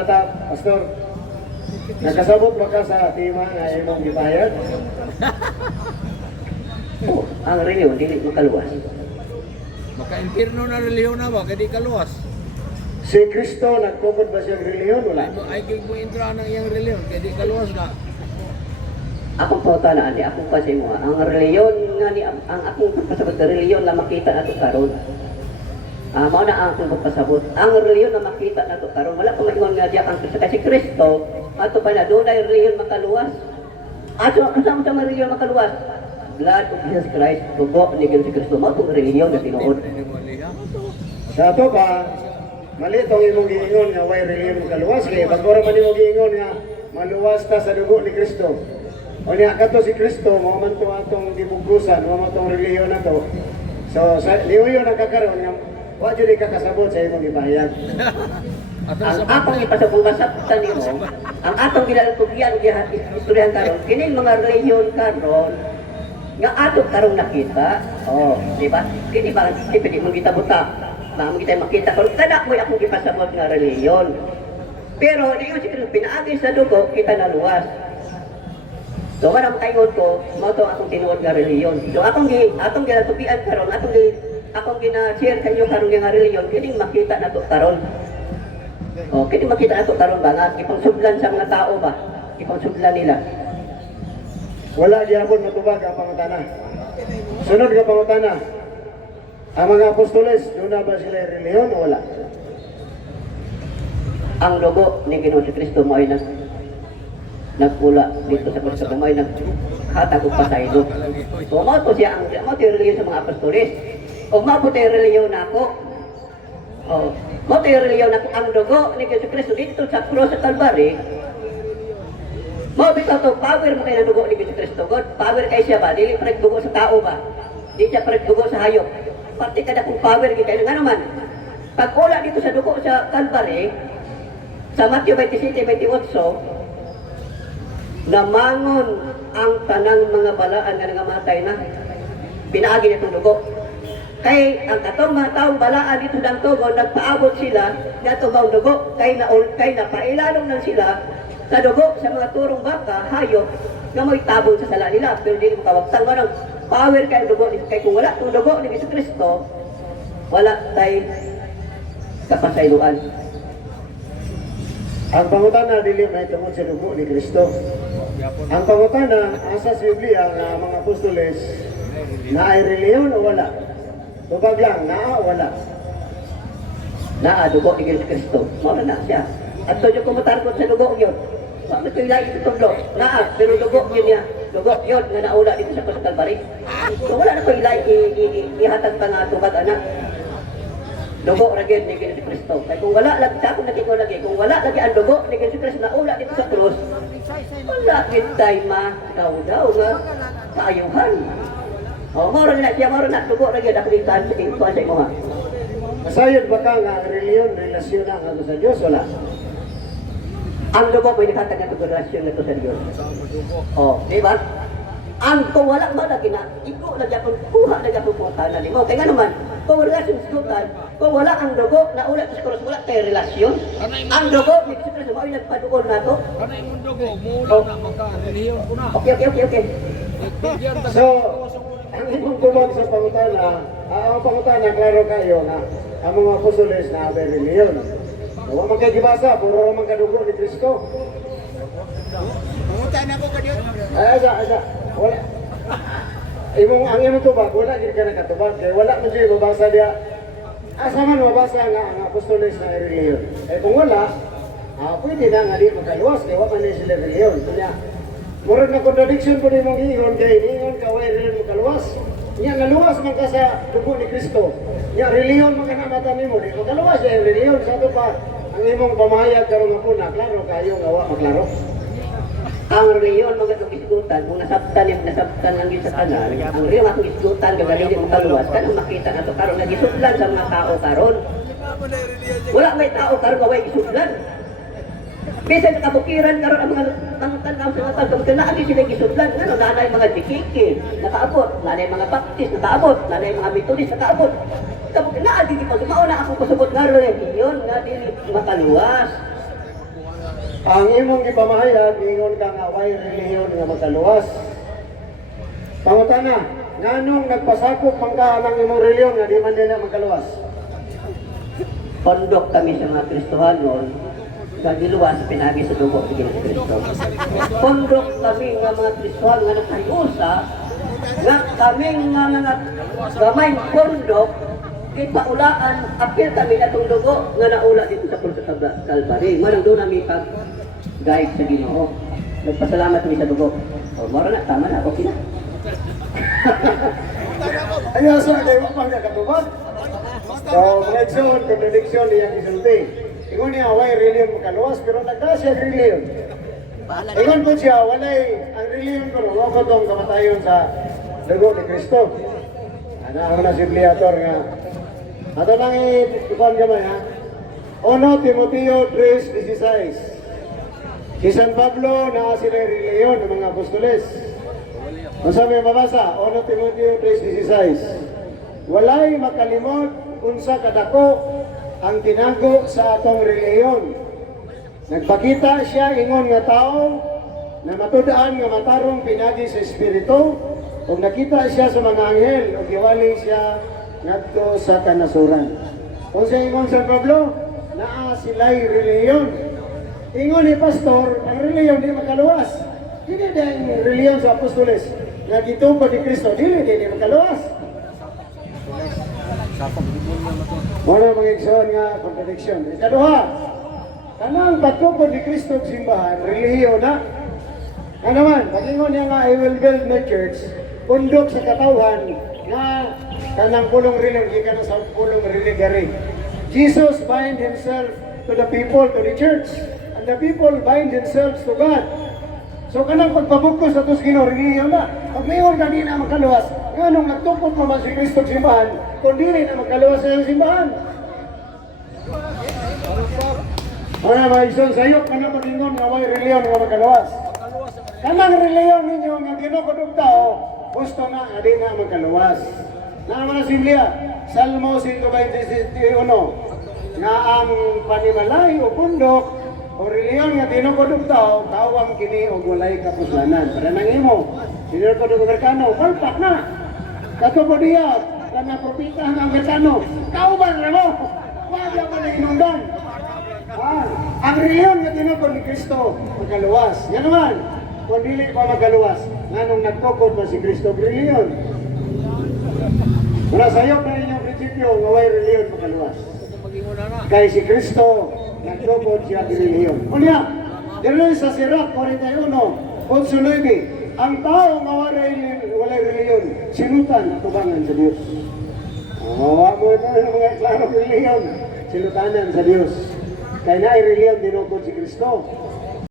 panata, Pastor. Nakasabot ba ka sa tima na imong gipahayag? Oh, ang reliyon, dili makaluwas. Maka-impirno na reliyon na ba? Kaya di kaluwas. Si Kristo, nagkukod ba siyang reliyon? Wala. Ay kaya mo intra ng iyang reliyon. Kaya di kaluwas na. Akong pautanaan di akong kasi mo ang reliyon nga ni ang akong pasabot na reliyon na makita nato karon. Mao na ang akong pasabot. Ang reliyon na makita nato karon wala pa maingon nga diya kang kasi Kristo ato pa na dunay reliyon makaluwas. Ato kasama sa reliyon makaluwas. Blood of Jesus Christ, dugo ni Kristo mao tong reliyon na tinuod. Sa ato ba, mali itong imong giingon nga way reliyon makaluwas. Kaya bago man imong giingon nga maluwas ta sa dugo ni Kristo. O niya, kato si Kristo, mga man ito atong gibugusan, mga man itong reliyon na to. So, sa liyo nagkakaroon nga, wala dyan kakasabot sa imong ipahayag. Ang akong ipasabong masabtan nimo, ang atong ginalutugyan, istoryahan karon, kining mga reliyon karon, nga ato karong nakita, di ba? Kini ba, di pwede mong kita buta, mong kita makita karon, kada mo akong ipasabot nga reliyon. Pero, di ko siguro, pinaagay sa dugo, kita naluwas. So kanang kaingon ko, mao to akong tinuod nga reliyon. So atong ginatubian karon, akong gina-share sa inyo karon nga reliyon, kining makita nato karon. Kining makita nato karon ba nga ipangsudlan sa mga tao ba? Ipangsudlan nila. Wala gyapon matubag ang pangutana. Sunod nga pangutana. Ang mga apostoles, doon na ba sila reliyon o wala? Ang dugo ni Ginoong Kristo mo ay nagpula dito sa Kristo mo ay naghatag og pasaylo. So mao to siya ang mao to reliyon sa mga apostoles. O mao to reliyon nako. Mao to reliyon nako ang dugo ni Kristo dito sa krus sa Calvary. Mao bitaw to power mo kay ang dugo ni Kristo. God, power kay siya ba? Dili pa dugo sa tao ba? Di siya pa dugo sa hayop. Parte kada kung power gid nga naman. Pag ula dito sa dugo sa Calvary, sa Matthew 27:28, namangon ang tanang mga balaan nga nangamatay na pinaagi nitong dugo. Kay ang katong mga taong balaan dito ng tugon, nagpaabot sila na itong dugo, kay napailalong lang sila sa dugo sa mga turong baka, hayop, na may tabon sa sala nila. Pero hindi mo kawagtang ganun. Power kay dugo, kay kung wala itong dugo ni Kristo, wala tayo kapasayluan. Ang pangutana dili may tungod sa dugo ni Kristo. Ang pangutana asa sa Biblia nga mga apostoles na ay reliyon o wala? Tubag lang, naa o wala? Naa dugo ni Kristo. Mao na siya. At to yung kumutarkot sa dugo yun. Bakit ito ilay ito tublo? Naa, pero dugo yun niya. Dugo yun nga naula dito sa Calvary. So wala na ko ilay ihatag pa nga tubag anak. Dugo ra gyud ni Kristo. Kay kung wala lagi sa akong natingon lagi, kung wala lagi ang dugo ni Kristo na ula dito sa krus, wala gid tay daw nga kaayuhan. Moro na siya, moro na dugo ra gyud ako dito sa tingko sa imo ha. Masayod ba ka nga ang reliyon, relasyon na nga sa Diyos? Wala. Ang dugo po inikatag nga relasyon na to sa Diyos. Di ba? Ang kung wala ba lagi na, iko lagi akong kuha lagi akong putana ni mo. Kaya nga naman, kung relasyon sa kung wala ang dugo na ulat sa krus, wala tayo relasyon. Ang dugo, ni Kristo mo ay nagpaduol na to. Kanay mong dugo, mula na maka-reliyon ko na. Okay. So, ang imong kumag sa pangutana, ang pangutana, klaro kayo na ang mga apostoles na abay reliyon. Huwag magkagibasa, puro naman kadugo ni Kristo. Pangutana ko ka diyon. Asa. Wala. Ang imong tubag, wala gid ka nakatubag. Kaya wala man siya mabasa diya. Asa man mabasa nga ang apostoles na reliyon. Kung wala, pwede na nga di makaluwas. Kaya wala man sila reliyon. Kanya, murag na contradiction po ni mong ingon kay ingon ka way reliyon makaluwas. Nya naluwas man ka sa dugo ni Kristo. Nya reliyon man ka namata nimo di makaluwas siya reliyon sa to pa. Ang imong pamahayag karon nga puna, klaro kayo nga wa maklaro. Ang reliyon magatong isgutan, kung nasabtan lang yun sa kanal, ang reliyon akong isgutan, gagalili mong kaluwas, kanang makita na to karon nagisudlan sa mga tao karon. Wala may tao karon nga way isudlan. Bisan sa kabukiran karon ang mga tanaw sa mga tao, kanaan din sila gisudlan, ngano nanay mga dikiki, nakaabot, nanay mga baptist, nakaabot, nanay mga metodist, nakaabot. Kabukiran din ko, mauna akong kusubot nga reliyon, nga dili makaluwas. Ang imong gipamahayag ingon ka nga way relihiyon nga magkaluwas. Pangutana, nganong nagpasakop man ka ng imong relihiyon nga di man dili magkaluwas? Pondok kami sa mga Kristohanon, gagiluwas pinagi sa dugo ni Kristo. Pondok kami nga mga Kristohan nga nakayusa, nga kami nga mga gamay pondok, ipaulaan, apil kami na itong dugo nga naula dito sa Krus sa Calvary. Manang doon namin pag-guide sa Ginoo. Nagpasalamat kami sa dugo. O, mara na, tama na, okay na. Ayaw sa kayo pa niya katubag. So, prediction, contradiction niyang isulti. Ingon niya, way relihiyon magkaluwas, pero nagda siya relihiyon. Ingon po siya, walay, ang relihiyon ko, wako itong kamatayon sa dugo ni Kristo. Ano ang nasibliator nga. Ato lang ikuan gamay ha. 1 Timoteo 3:16. Si San Pablo na sila relihiyon ng mga apostoles. Ang sabi ang mabasa, 1 Timoteo 3:16. Walay makalimot unsa kadako ang tinago sa atong relihiyon. Nagpakita siya ingon nga tao na matudaan nga matarong pinagi sa espiritu ug nakita siya sa mga anghel ug giwali siya ngadto sa kanasuran. Kung sa ingon San Pablo, naa sila'y relihiyon. Ingon ni pastor, ang relihiyon di makaluwas. Dili din relihiyon sa apostoles nga gitumbad ni Kristo, dili makaluwas. Wala mga igsoon nga contradiction. Ikaduha, kanang pagtupod ni Kristo og simbahan, relihiyon na. Ano naman, pag-ingon niya nga, I will build my church, pundok sa katawhan nga kanang pulong relihiyon, di ka na sa pulong religiary. Jesus bind himself to the people, to the church, and the people bind themselves to God. So kanang pagpabukos sa tos Ginoo, relihiyon na. Pag mayon kanina makaluwas, nganong nagtupod pa man si Kristo og simbahan, kundi rin na magkaluwas sa simbahan. Mga mga igsoon, sayop ka na mag-ingon nga may relihiyon nga magkaluwas. Kanang relihiyon ninyo nga ginukod tao, gusto na nga di na magkaluwas. Na mga Biblia, Salmo 121, nga ang panimalay o bundok o relihiyon nga tinukod tao, tawang kini o walay kapuslanan. Para nang imo, sinurkod og Amerikano, palpak na. Katupod diya, kanang propita ng Amerikano, kauban na mo, wag ako na inundan. Ang relihiyon nga tinukod ni Kristo, magkaluwas. Yan naman, kung dili pa magkaluwas, nganong nagtukod pa si Kristo relihiyon. Mula sayop na inyong prinsipyo, nga way relihiyon magkaluwas. Kay si Kristo, nagtukod siya relihiyon. Kunya, dili sa Sirach 41, 8-9, ang tao nga walay relihiyon, sinutan tubangan sa Diyos. Wa mo na ng mga klaro relihiyon, sinutanan sa Diyos. Kaya na relihiyon dinukod si Kristo.